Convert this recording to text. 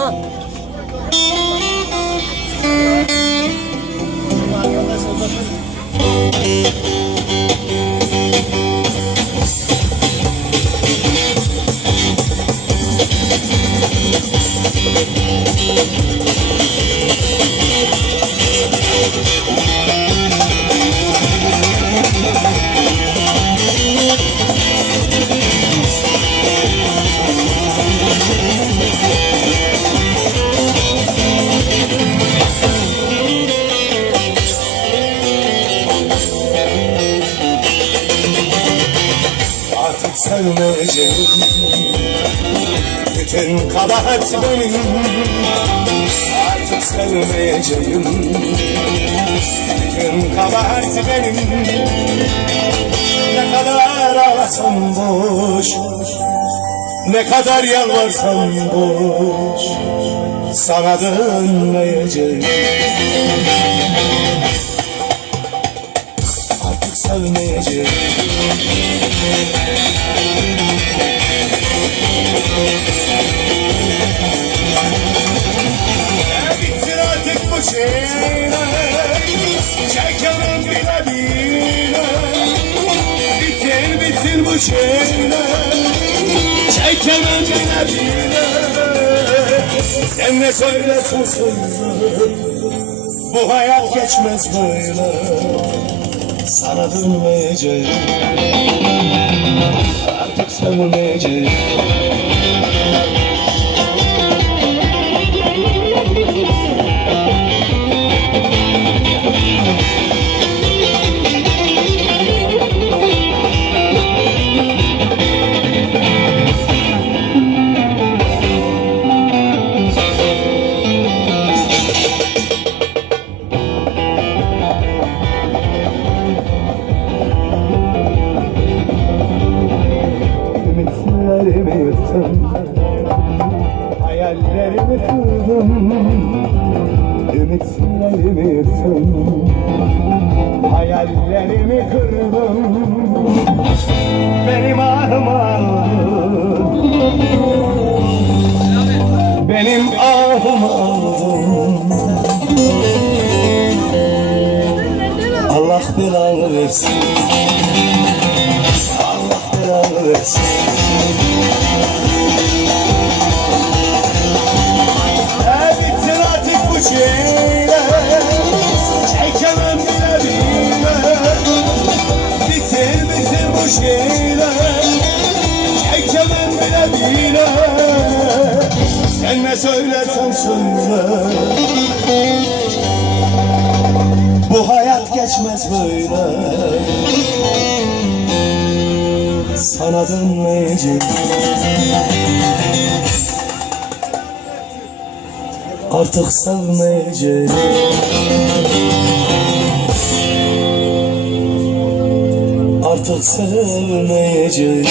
Tamam. Artık sevmeyeceğim Bütün kabahat benim Artık sevmeyeceğim. Bütün kabahat benim Ne kadar ağlasam boş Ne kadar yalvarsam boş Sana dönmeyeceğim. Artık sevmeyeceğim Çekemem bile bile. Bitsin bitsin bu şeyler. Çekemem bile bile. Sen ne söyle Bu hayat geçmez böyle Sana dönmeyeceğim Artık sevmeyeceğim Hayallerimi kırdım Ümitlerimi yıktım Hayallerimi kırdım Benim aldın Benim aldın Allah belanı versin Sen ne söylersen söyle Bu hayat geçmez böyle. Sana dönmeyeceğim. Artık sevmeyeceğim. Artık sevmeyeceğim